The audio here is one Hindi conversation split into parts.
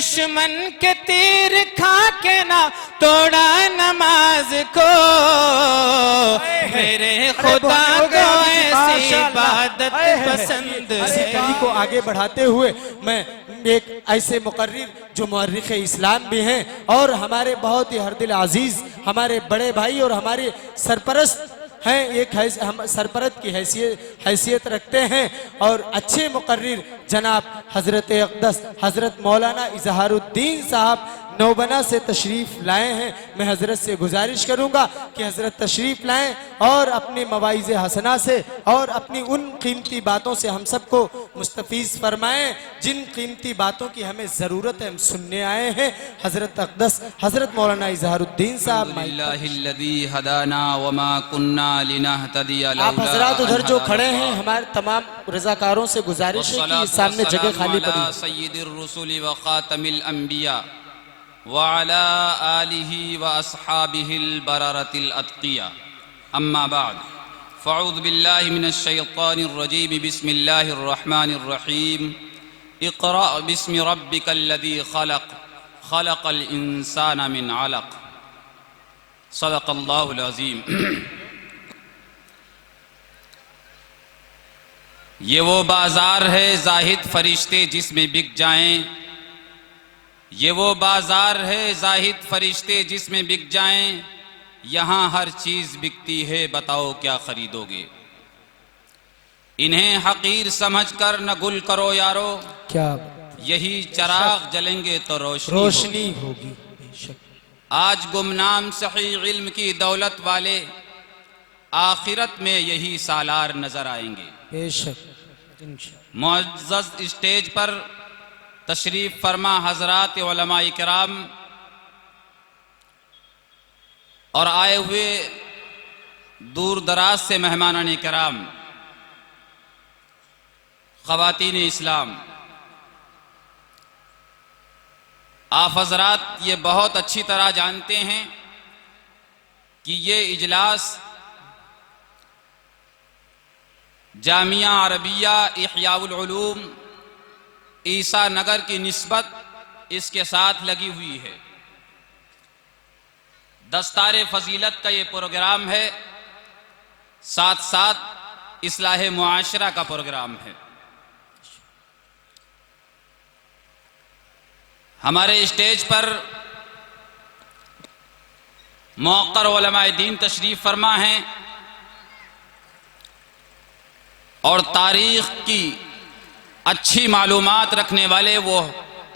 दुश्मन के तीर खा के ना तोड़ा नमाज को, मेरे खुदा को ऐसी इबादत पसंद है। कली को आगे बढ़ाते हुए मैं एक ऐसे मुकर्रिर जो मुअर्रिख इस्लाम भी हैं और हमारे बहुत ही हरदिल अजीज हमारे बड़े भाई और हमारे सरपरस्त हैं, एक हम सरपरस्त की हैसियत रखते हैं और अच्छे मुकर्रिर जनाब हजरत अक़दस हजरत मौलाना इजहारुद्दीन साहब नौबना से तशरीफ़ लाए हैं। मैं हजरत से गुजारिश करूंगा कि हजरत तशरीफ़ लाएं और अपनी मवाइज़ हसना से और अपनी उन कीमती बातों से हम सबको मुस्तफ़ीज़ फरमाएं जिन कीमती बातों की हमें ज़रूरत है, हम सुनने आए हैं। हजरत अक़दस हजरत मौलाना इजहारुद्दीन साहब, आप हजरात उधर जो खड़े हैं हमारे तमाम रज़ाकारों से गुजारिश है कि सामने जगह खाली पड़ी। सय्यिदिर रुसुल व खातमिल अंबिया व अला आलिहि व अस्हाबिहिल बरारतिल अत्किया, अम्मा बाद, फ़अऊज़ु बिल्लाहि मिनश शैतानिर रजीम, बिस्मिल्लाहिर रहमानिर रहीम, इक़रा बिस्मि रब्बिकल लज़ी खलक़, खलक़ल इंसाना मिन अलक़, सदक़ल्लाहुल अज़ीम। ये वो बाजार है जाहिद फरिश्ते जिसमें बिक जाएं, ये वो बाजार है जाहिद फरिश्ते जिसमें बिक जाएं, यहाँ हर चीज़ बिकती है, बताओ क्या खरीदोगे। इन्हें हकीर समझकर न गुल करो यारो, क्या यही चराग जलेंगे तो रोशनी होगी। आज गुमनाम सही इल्म की दौलत वाले आखिरत में यही सालार नजर आएंगे। बेशक मुअज़्ज़ज़ स्टेज पर तशरीफ फरमा हजरात उलमा इकराम और आए हुए दूर दराज से मेहमानान इकराम, ख़वातीन इस्लाम, आप हजरात ये बहुत अच्छी तरह जानते हैं कि ये इजलास जामिया अरबिया इहयाउल उलूम ईसा नगर की निस्बत इसके साथ लगी हुई है। दस्तारे फजीलत का ये प्रोग्राम है, साथ साथ इस्लाह मुआशरा का प्रोग्राम है। हमारे स्टेज पर मुअक्कर उलमाए दीन तशरीफ फरमा हैं और तारीख़ की अच्छी मालूमात रखने वाले वो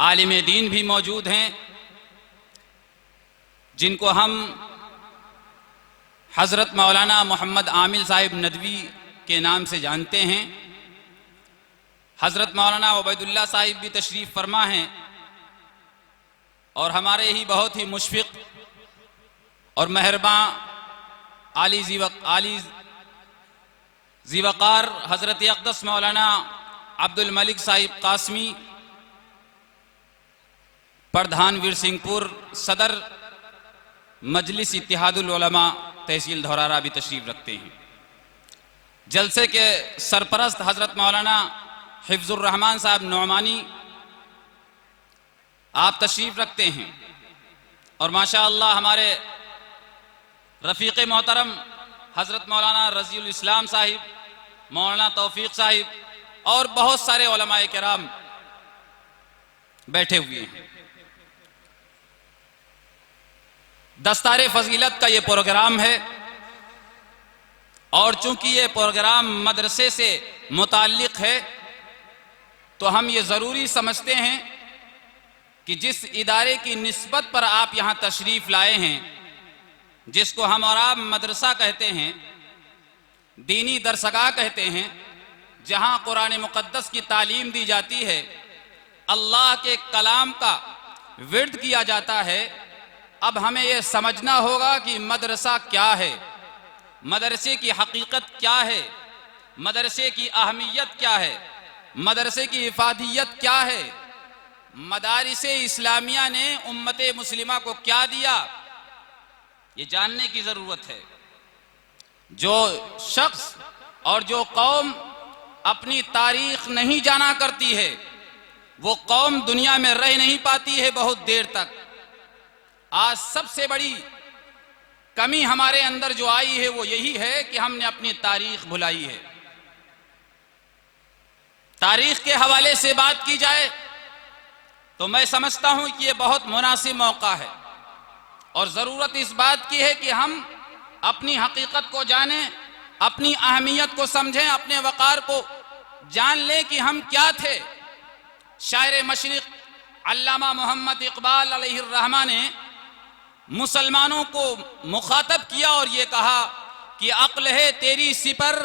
आलिम दीन भी मौजूद हैं जिनको हम हज़रत मौलाना मोहम्मद आमिल साहिब नदवी के नाम से जानते हैं। हज़रत मौलाना उबैदुल्लाह साहिब भी तशरीफ़ फरमा हैं और हमारे ही बहुत ही मुशफ़िक़ और मेहरबान आली ज़ीवकार हज़रत अक़दस मौलाना अब्दुल मलिक साहिब कासमी, प्रधान वीर सिंहपुर, सदर मजलिस इत्तिहादुल उलमा तहसील धौरारा भी तशरीफ़ रखते हैं। जलसे के सरपरस्त हज़रत मौलाना हिफ्ज़ुर रहमान साहब नौमानी आप तशरीफ़ रखते हैं और माशा अल्लाह हमारे रफ़ीक़ मोहतरम हज़रत मौलाना रज़ीउल इस्लाम साहिब, मौलाना तौफ़ीक़ साहिब और बहुत सारे उलमाए किराम बैठे हुए हैं। दस्तारे फजीलत का ये प्रोग्राम है और चूंकि ये प्रोग्राम मदरसे से मुताल्लिक़ है तो हम ये ज़रूरी समझते हैं कि जिस इदारे की निस्बत पर आप यहाँ तशरीफ़ लाए हैं, जिसको हम और आप मदरसा कहते हैं, दीनी दरसगाह कहते हैं, जहाँ कुरान मुक़द्दस की तालीम दी जाती है, अल्लाह के कलाम का विर्द किया जाता है, अब हमें यह समझना होगा कि मदरसा क्या है, मदरसे की हकीकत क्या है, मदरसे की अहमियत क्या है, मदरसे की इफादियत क्या है, मदारिस इस्लामिया ने उम्मत मुस्लिमा को क्या दिया, ये जानने की ज़रूरत है। जो शख्स और जो कौम अपनी तारीख नहीं जाना करती है वो कौम दुनिया में रह नहीं पाती है बहुत देर तक। आज सबसे बड़ी कमी हमारे अंदर जो आई है वो यही है कि हमने अपनी तारीख भुलाई है। तारीख के हवाले से बात की जाए तो मैं समझता हूं कि ये बहुत मुनासिब मौका है और जरूरत इस बात की है कि हम अपनी हकीकत को जानें, अपनी अहमियत को समझें, अपने वकार को जान लें कि हम क्या थे। शायर मशरिक अल्लामा मोहम्मद इकबाल अलैहिर्रहमा ने मुसलमानों को मुखातब किया और ये कहा कि अक्ल है तेरी सिपर,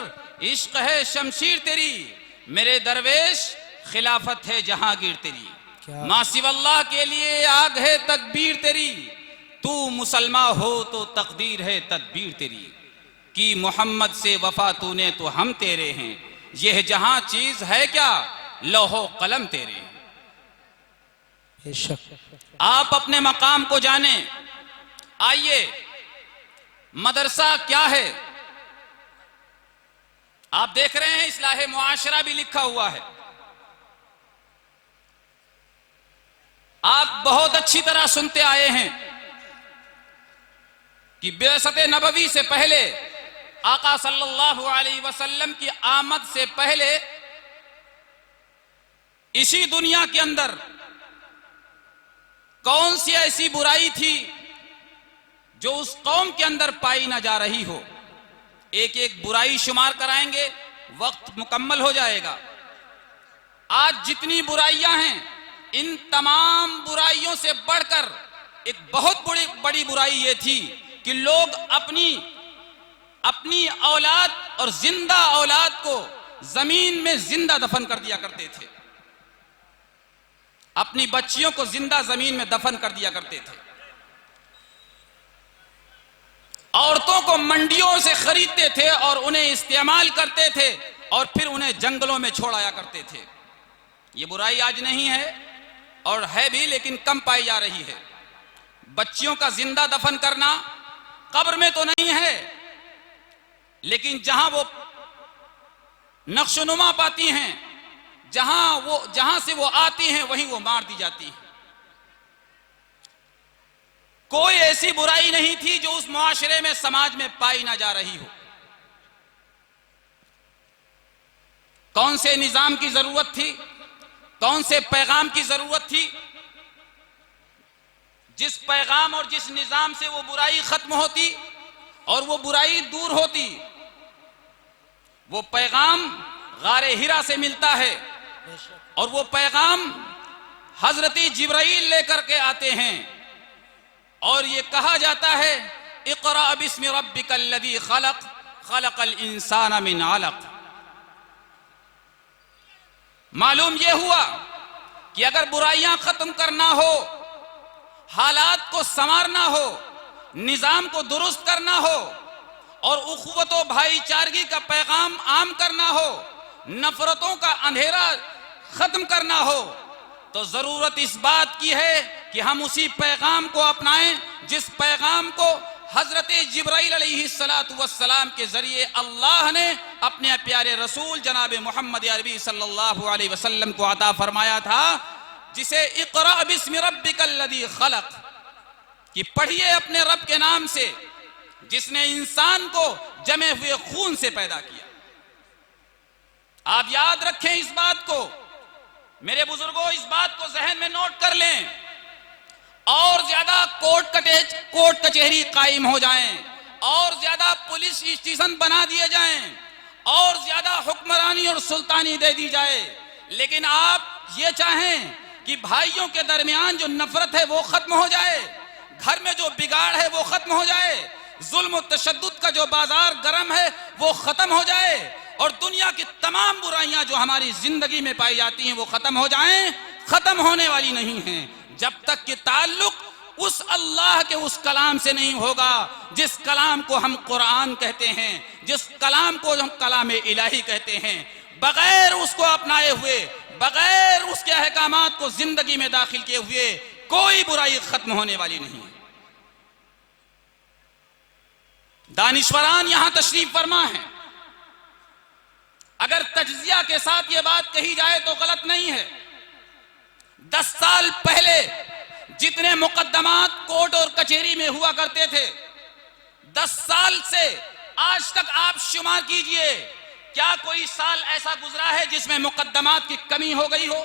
इश्क है शमशीर तेरी, मेरे दरवेश खिलाफत है जहांगीर तेरी, मासिवल्लाह के लिए आग है तकबीर तेरी, तू मुसलमान हो तो तकदीर है तदबीर तेरी, कि मोहम्मद से वफा तूने तो हम तेरे हैं, यह जहां चीज है क्या लौहो कलम तेरे हैं। आप अपने मकाम को जाने। आइए, मदरसा क्या है? आप देख रहे हैं इस्लाह मुआशरा भी लिखा हुआ है। आप बहुत अच्छी तरह सुनते आए हैं कि बिअसत नबवी से पहले, आका सल्लल्लाहु अलैहि वसल्लम की आमद से पहले इसी दुनिया के अंदर कौन सी ऐसी बुराई थी जो उस कौम के अंदर पाई ना जा रही हो। एक एक बुराई शुमार कराएंगे, वक्त मुकम्मल हो जाएगा। आज जितनी बुराइयां हैं, इन तमाम बुराइयों से बढ़कर एक बहुत बड़ी बुराई ये थी कि लोग अपनी औलाद और जिंदा औलाद को जमीन में जिंदा दफन कर दिया करते थे। अपनी बच्चियों को जिंदा जमीन में दफन कर दिया करते थे। औरतों को मंडियों से खरीदते थे और उन्हें इस्तेमाल करते थे और फिर उन्हें जंगलों में छोड़ाया करते थे। ये बुराई आज नहीं है और है भी, लेकिन कम पाई जा रही है। बच्चियों का जिंदा दफन करना कब्र में तो नहीं है, लेकिन जहां वो नक्शनुमा पाती हैं, जहां से वो आती हैं, वहीं वो मार दी जाती हैं। कोई ऐसी बुराई नहीं थी जो उस मुआशरे में, समाज में पाई ना जा रही हो। कौन से निजाम की जरूरत थी, कौन से पैगाम की जरूरत थी, जिस पैगाम और जिस निजाम से वो बुराई खत्म होती और वो बुराई दूर होती। वो पैगाम गारे हिरा से मिलता है और वो पैगाम हजरती जिब्राइल लेकर के आते हैं और ये कहा जाता है, इक़रा बिस्मि रब्बिकल लज़ी खलक़, खलक़ल इंसान मिन अलक़। मालूम ये हुआ कि अगर बुराइयां खत्म करना हो, हालात को संवारना हो, निजाम को दुरुस्त करना हो और उखुवत व भाईचारगी का पैगाम आम करना हो, नफरतों का अंधेरा खत्म करना हो, तो जरूरत इस बात की है कि हम उसी पैगाम को अपनाएं जिस पैगाम को हजरत जिब्राइल अलैहिस्सलातु वस्सलाम के जरिए अल्लाह ने अपने प्यारे रसूल जनाब मोहम्मद अरबी सल्लल्लाहु अलैहि वसल्लम को अता फरमाया था, जिसे इक़रा बिस्मि रब्बिकल लज़ी खलक़, कि पढ़िए अपने रब के नाम से जिसने इंसान को जमे हुए खून से पैदा किया। आप याद रखें इस बात को, मेरे बुजुर्गों, इस बात को जहन में नोट कर लें। और ज्यादा कोर्ट कचहरी कायम हो जाएं, और ज्यादा पुलिस स्टेशन बना दिए जाएं, और ज्यादा हुक्मरानी और सुल्तानी दे दी जाए, लेकिन आप ये चाहें कि भाइयों के दरमियान जो नफरत है वो खत्म हो जाए, घर में जो बिगाड़ है वो खत्म हो जाए, जुल्म और तशद्दुद का जो बाजार गर्म है वो खत्म हो जाए, और दुनिया की तमाम बुराइयां जो हमारी जिंदगी में पाई जाती हैं वो खत्म हो जाएं। खत्म होने वाली नहीं हैं जब तक कि ताल्लुक उस अल्लाह के उस कलाम से नहीं होगा जिस कलाम को हम कुरान कहते हैं, जिस कलाम को हम कलाम इलाही कहते हैं। बगैर उसको अपनाए हुए, बगैर उसके अहकामात को जिंदगी में दाखिल किए हुए कोई बुराई खत्म होने वाली नहीं है। दानिश्वरान यहां तशरीफ फरमा है। अगर तज्जिया के साथ ये बात कही जाए तो गलत नहीं है। 10 साल पहले जितने मुकदमात कोर्ट और कचहरी में हुआ करते थे, 10 साल से आज तक आप शुमार कीजिए, क्या कोई साल ऐसा गुजरा है जिसमें मुकदमात की कमी हो गई हो?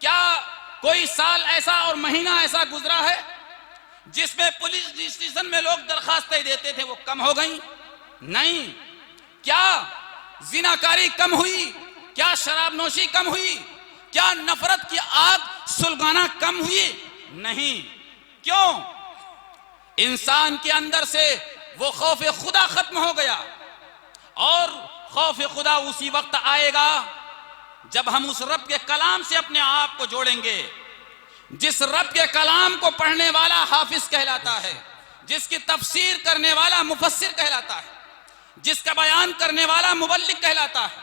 क्या कोई साल ऐसा और महीना ऐसा गुजरा है जिसमें पुलिस स्टेशन में लोग दरखास्तें देते थे वो कम हो गई? नहीं। क्या जिनाकारी कम हुई? क्या शराबनोशी कम हुई? क्या नफरत की आग सुलगाना कम हुई? नहीं। क्यों? इंसान के अंदर से वो खौफ खुदा खत्म हो गया। और खौफ खुदा उसी वक्त आएगा जब हम उस रब के कलाम से अपने आप को जोड़ेंगे। जिस रब के कलाम को पढ़ने वाला हाफिज कहलाता है, जिसकी तफसीर करने वाला मुफस्सिर कहलाता है, जिसका बयान करने वाला मुबल्लिग कहलाता है।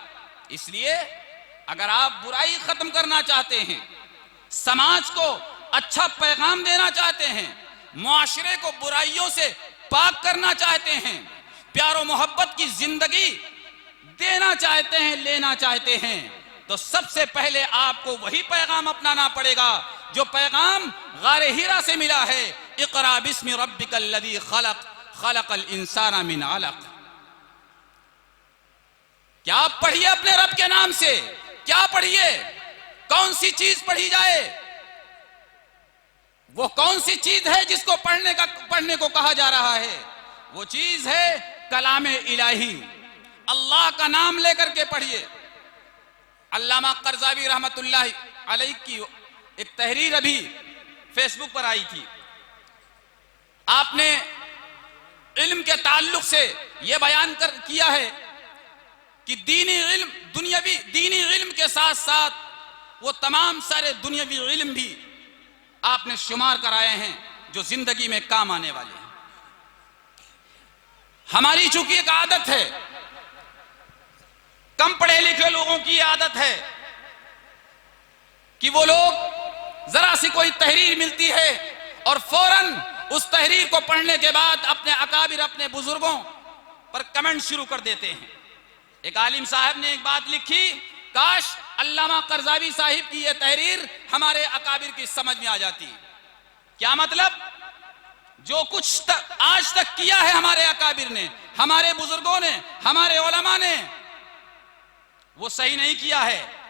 इसलिए अगर आप बुराई खत्म करना चाहते हैं, समाज को अच्छा पैगाम देना चाहते हैं, मुआशरे को बुराइयों से पाक करना चाहते हैं, प्यारो मोहब्बत की जिंदगी देना चाहते हैं, लेना चाहते हैं, तो सबसे पहले आपको वही पैगाम अपनाना पड़ेगा जो पैगाम गारे हीरा से मिला है। इक़रा बिस्मि रब्बिकल लज़ी खलक़ खलक़ल इंसाना मिन अलक़। क्या पढ़िए अपने रब के नाम से? क्या पढ़िए? कौन सी चीज पढ़ी जाए? वो कौन सी चीज है जिसको पढ़ने को कहा जा रहा है? वो चीज है कलामे इलाही। अल्लाह का नाम लेकर के पढ़िए। अल्लामा कर्ज़ावी रहमतुल्लाह अलैह की एक तहरीर अभी फेसबुक पर आई थी। आपने इल्म के ताल्लुक से यह बयान किया है कि दीनी इल्म, दुनियावी दीनी इल्म के साथ साथ वो तमाम सारे दुनियावी इल्म भी आपने शुमार कराए हैं जो जिंदगी में काम आने वाले हैं। हमारी चूंकि एक आदत है, कम पढ़े लिखे लोगों की आदत है कि वो लोग जरा सी कोई तहरीर मिलती है और फौरन उस तहरीर को पढ़ने के बाद अपने अकाबिर, अपने बुजुर्गों पर कमेंट शुरू कर देते हैं। एक आलिम साहब ने एक बात लिखी, काश अल्लामा कर्ज़ावी साहिब की यह तहरीर हमारे अकाबिर की समझ में आ जाती। क्या मतलब? जो कुछ आज तक किया है हमारे अकाबिर ने, हमारे बुजुर्गों ने, हमारे उलमा ने, वो सही नहीं किया है।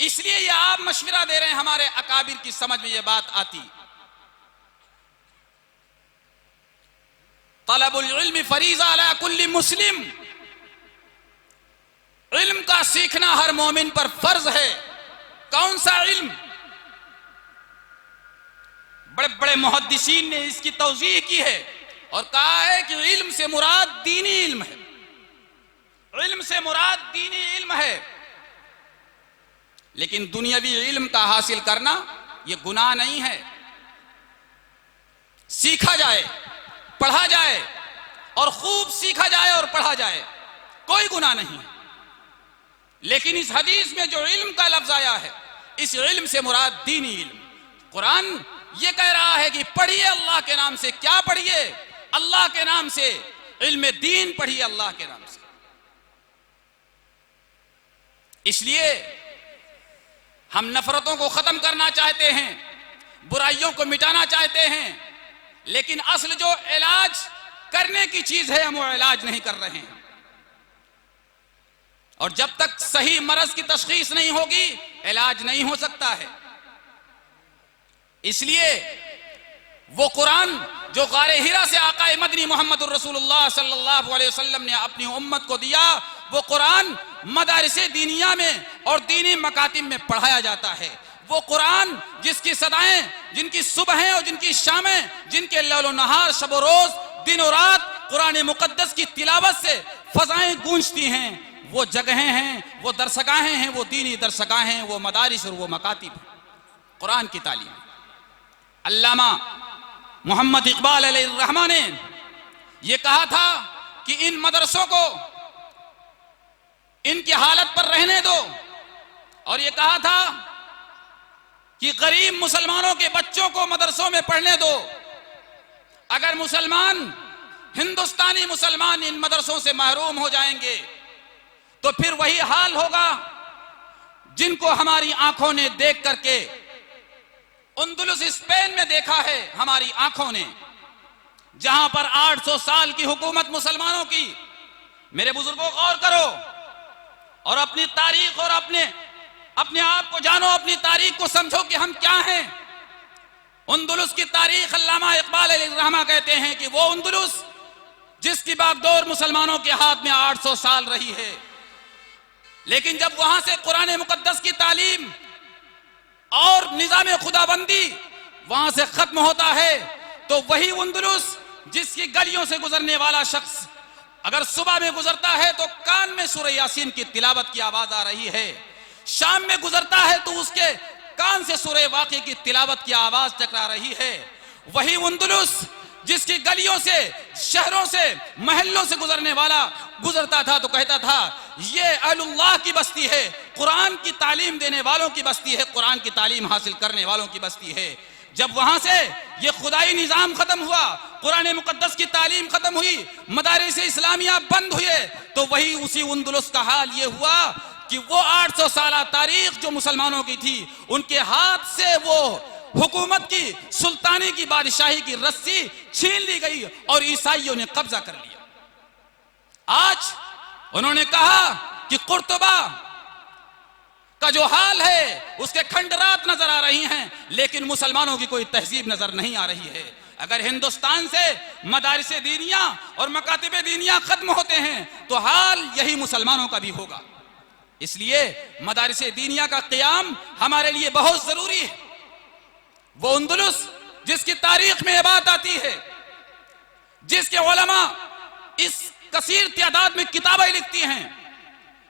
इसलिए ये आप मशवरा दे रहे हैं, हमारे अकाबिर की समझ में ये बात आती। तलबुल इल्म फरीज़ा अला कुल्ली मुस्लिम। इल्म का सीखना हर मोमिन पर फर्ज है। कौन सा इल्म? बड़े बड़े मुहद्दिसीन ने इसकी तौजीह की है और कहा है कि इल्म से मुराद दीनी इल्म है। इल्म से मुराद दीनी इल्म है। लेकिन दुनियावी इल्म का हासिल करना यह गुनाह नहीं है। सीखा जाए, पढ़ा जाए और खूब सीखा जाए और पढ़ा जाए, कोई गुनाह नहीं। लेकिन इस हदीस में जो इल्म का लफ्ज आया है, इस इल्म से मुराद दीनी इल्म। कुरान ये कह रहा है कि पढ़िए अल्लाह के नाम से। क्या पढ़िए? अल्लाह के नाम से। इल्म दीन पढ़िए अल्लाह के नाम से। इसलिए हम नफरतों को खत्म करना चाहते हैं, बुराइयों को मिटाना चाहते हैं, लेकिन असल जो इलाज करने की चीज है हम वो इलाज नहीं कर रहे हैं। और जब तक सही मरज की तशखीस नहीं होगी, इलाज नहीं हो सकता है। इसलिए वो कुरान जो गारे हिरा से आकाए मदनी मोहम्मद रसूलुल्लाह सल्लल्लाहु अलैहि वसल्लम ने अपनी उम्मत को दिया, वो कुरान मदारिसे दीनिया में और दीनी मकातिब में पढ़ाया जाता है। वो कुरान जिसकी सदाएं, जिनकी सुबहें और जिनकी शामें, जिनके लैलो नहार, शब रोज, दिन और रात कुरान मुकद्दस की तिलावत से फजाएं गूंजती हैं, वो जगहें हैं, वो दरसगाहें हैं, वो दीनी दरसगाहें हैं, वो मदारिस और वो मकातिब हैं। कुरान की तालीम। अल्लामा मोहम्मद इकबाल अलैहिर्रहमान ने ये कहा था कि इन मदरसों को इनकी हालत पर रहने दो, और ये कहा था कि गरीब मुसलमानों के बच्चों को मदरसों में पढ़ने दो। अगर मुसलमान, हिंदुस्तानी मुसलमान इन मदरसों से महरूम हो जाएंगे तो फिर वही हाल होगा जिनको हमारी आंखों ने देख करके उंदुलुस स्पेन में देखा है, हमारी आंखों ने, जहां पर 800 साल की हुकूमत मुसलमानों की। मेरे बुजुर्गों, गौर करो और अपनी तारीख और अपने आप को जानो, अपनी तारीख को समझो कि हम क्या हैं। उंदुलुस की तारीख अल्लामा इकबाल रहमा कहते हैं कि वो उंदुलुस जिसकी बागडोर मुसलमानों के हाथ में 800 साल रही है, लेकिन जब वहां से कुरान मुकद्दस की तालीम और निजाम खुदाबंदी वहां से खत्म होता है, तो वही उंदुलुस जिसकी गलियों से गुजरने वाला शख्स अगर सुबह में गुजरता है तो कान में सूरह यासीन की तिलावत की आवाज आ रही है, शाम में गुजरता है तो उसके कान से सूरह वाक़िया की तिलावत की आवाज टकरा रही है। वही उंदुलुस जिसकी गलियों से, शहरों से, महल्लों से गुजरने वाला गुजरता था तो कहता था ये अल्लाह की बस्ती है, कुरान की तालीम देने वालों की बस्ती है, कुरान की तालीम हासिल करने वालों की बस्ती है। जब वहां से ये खुदाई निजाम खत्म हुआ, कुरान मुकद्दस की तालीम खत्म हुई, मदारिस इस्लामिया बंद हुए, तो वही उसी उंदुलुस का हाल ये हुआ कि वो 800 साल तारीख जो मुसलमानों की थी, उनके हाथ से वो हुकूमत की, सुल्तानी की, बादशाही की रस्सी छीन ली गई और ईसाइयों ने कब्जा कर लिया। आज उन्होंने कहा कि कुर्तुबा का जो हाल है उसके खंडरात नजर आ रही हैं, लेकिन मुसलमानों की कोई तहजीब नजर नहीं आ रही है। अगर हिंदुस्तान से मदारिस दीनिया और मकातिब दीनिया खत्म होते हैं तो हाल यही मुसलमानों का भी होगा। इसलिए मदारिस दीनिया का क़याम हमारे लिए बहुत जरूरी है। वो उंदुलुस जिसकी तारीख में यह बात आती है, जिसके उलमा इस कसीर तादाद में किताबें लिखती हैं।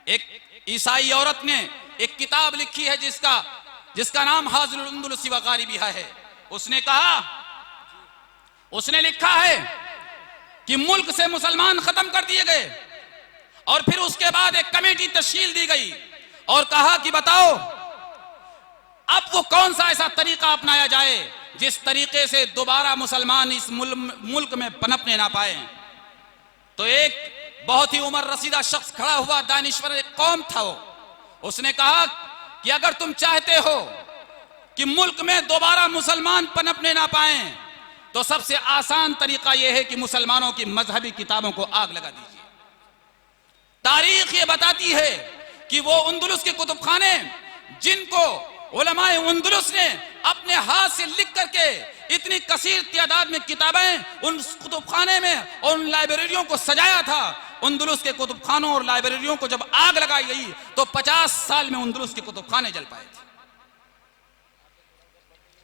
एक ईसाई औरत ने एक किताब लिखी है जिसका नाम हाज़िरुल उंदुलुस व गारिबिहा है। उसने लिखा है कि मुल्क से मुसलमान खत्म कर दिए गए और फिर उसके बाद एक कमेटी तश्कील दी गई और कहा कि बताओ अब वो कौन सा ऐसा तरीका अपनाया जाए जिस तरीके से दोबारा मुसलमान इस मुल्क में पनपने ना पाए। तो एक बहुत ही उम्र रसीदा शख्स खड़ा हुआ, दानिश्वर एक कौम था वो। उसने कहा कि अगर तुम चाहते हो कि मुल्क में दोबारा मुसलमान पनपने ना पाए तो सबसे आसान तरीका यह है कि मुसलमानों की मजहबी किताबों को आग लगा दीजिए। तारीख ये बताती है कि वो उंदुलुस के कुतुबखाने, जिनको उलमाए उंदुलुस ने अपने हाथ से लिख करके इतनी कसीर तादाद में किताबें उन कुतुबखाने में और उन लाइब्रेरियों को सजाया था, उंदुलुस के कुतुबखानों और लाइब्रेरियों को जब आग लगाई गई तो 50 साल में उंदुलुस के कुतुबखाने जल पाए थे।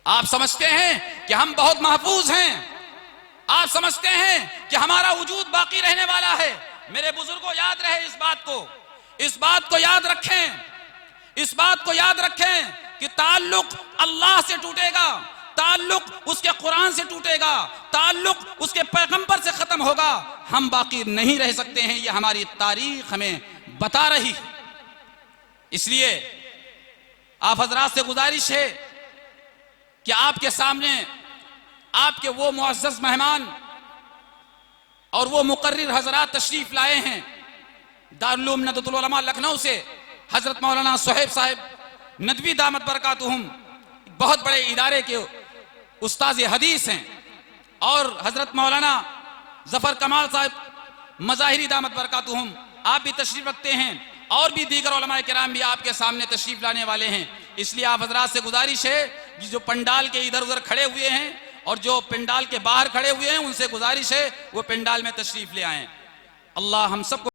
आप समझते हैं कि हम बहुत महफूज हैं, आप समझते हैं कि हमारा वजूद बाकी रहने वाला है। मेरे बुजुर्गों, याद रहे इस बात को याद रखें, इस बात को याद रखें कि ताल्लुक अल्लाह से टूटेगा, ताल्लुक उसके कुरान से टूटेगा, ताल्लुक उसके पैगंबर से खत्म होगा, हम बाकी नहीं रह सकते हैं। ये हमारी तारीख हमें बता रही है। इसलिए आप हजरात से गुजारिश है कि आपके सामने आपके वो मुअज़्ज़ज़ मेहमान और वो मुकर्रिर हजरात तशरीफ लाए हैं दारुल उलूम नदवतुल उलमा लखनऊ से। हजरत मौलाना सुहैब साहब नदवी दामत बरकातुहुम बहुत बड़े इदारे के उस्ताद हदीस हैं, और हजरत मौलाना जफर कमाल साहब मज़ाहिरी दामत बरकातुहुम आप भी तशरीफ रखते हैं, और भी दीगर उलमाए किराम भी आपके सामने तशरीफ लाने वाले हैं। इसलिए आप हजरात से गुजारिश है कि जो पंडाल के इधर उधर खड़े हुए हैं और जो पंडाल के बाहर खड़े हुए हैं उनसे गुजारिश है वो पंडाल में तशरीफ ले आएं। अल्लाह हम सबको